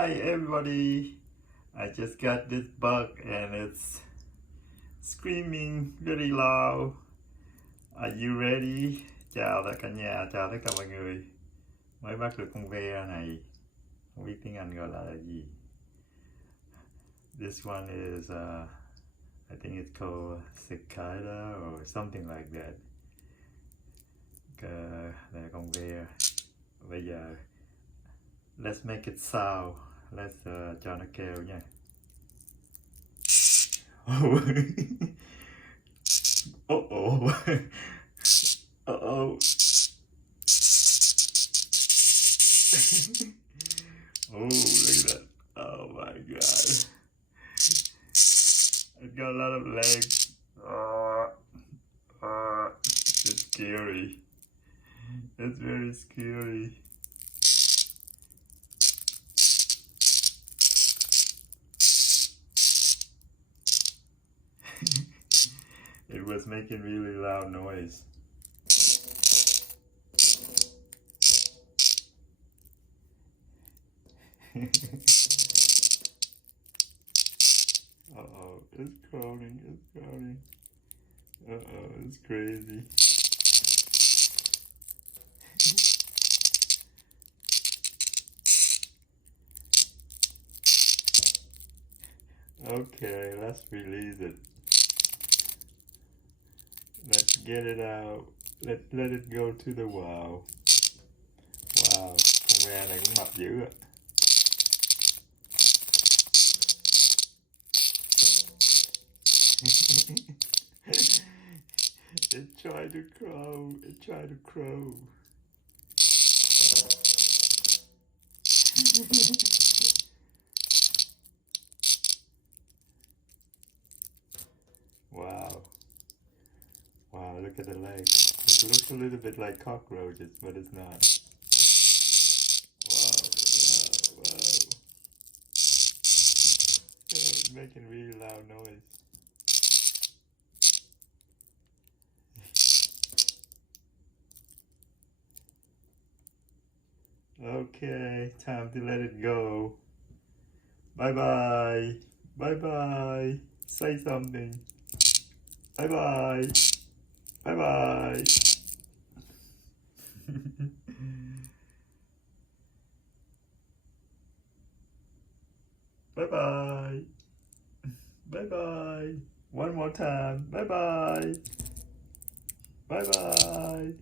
Hi everybody! I just got this bug and it's screaming very loud. Are you ready? Chào tất cả nhà, chào tất cả mọi người. Mới bắt được con ve này. Không biết tiếng Anh gọi là gì. This one is I think it's called Cicada or something like that. Đây là con ve. Bây giờ let's make it sound. Let's cho nó kêu nha. Uh-oh. Uh-oh. Oh, look at that. Oh my god. It's got a lot of legs. It's scary. It's very scary. It was making really loud noise. Uh-oh, it's crowding, it's crowding. Uh-oh, it's crazy. Okay, let's release it. Let's get it out. Let it go to the wow. Wow, con ve này cũng mập dữ ạ. It tried to crow. It tried to crow. Wow. Wow, look at the legs. It looks a little bit like cockroaches, but it's not. Wow, wow, wow. It's making really loud noise. Okay, time to let it go. Bye-bye. Bye-bye. Say something. Bye-bye. Bye-bye. Bye-bye. Bye-bye. One more time. Bye-bye. Bye-bye.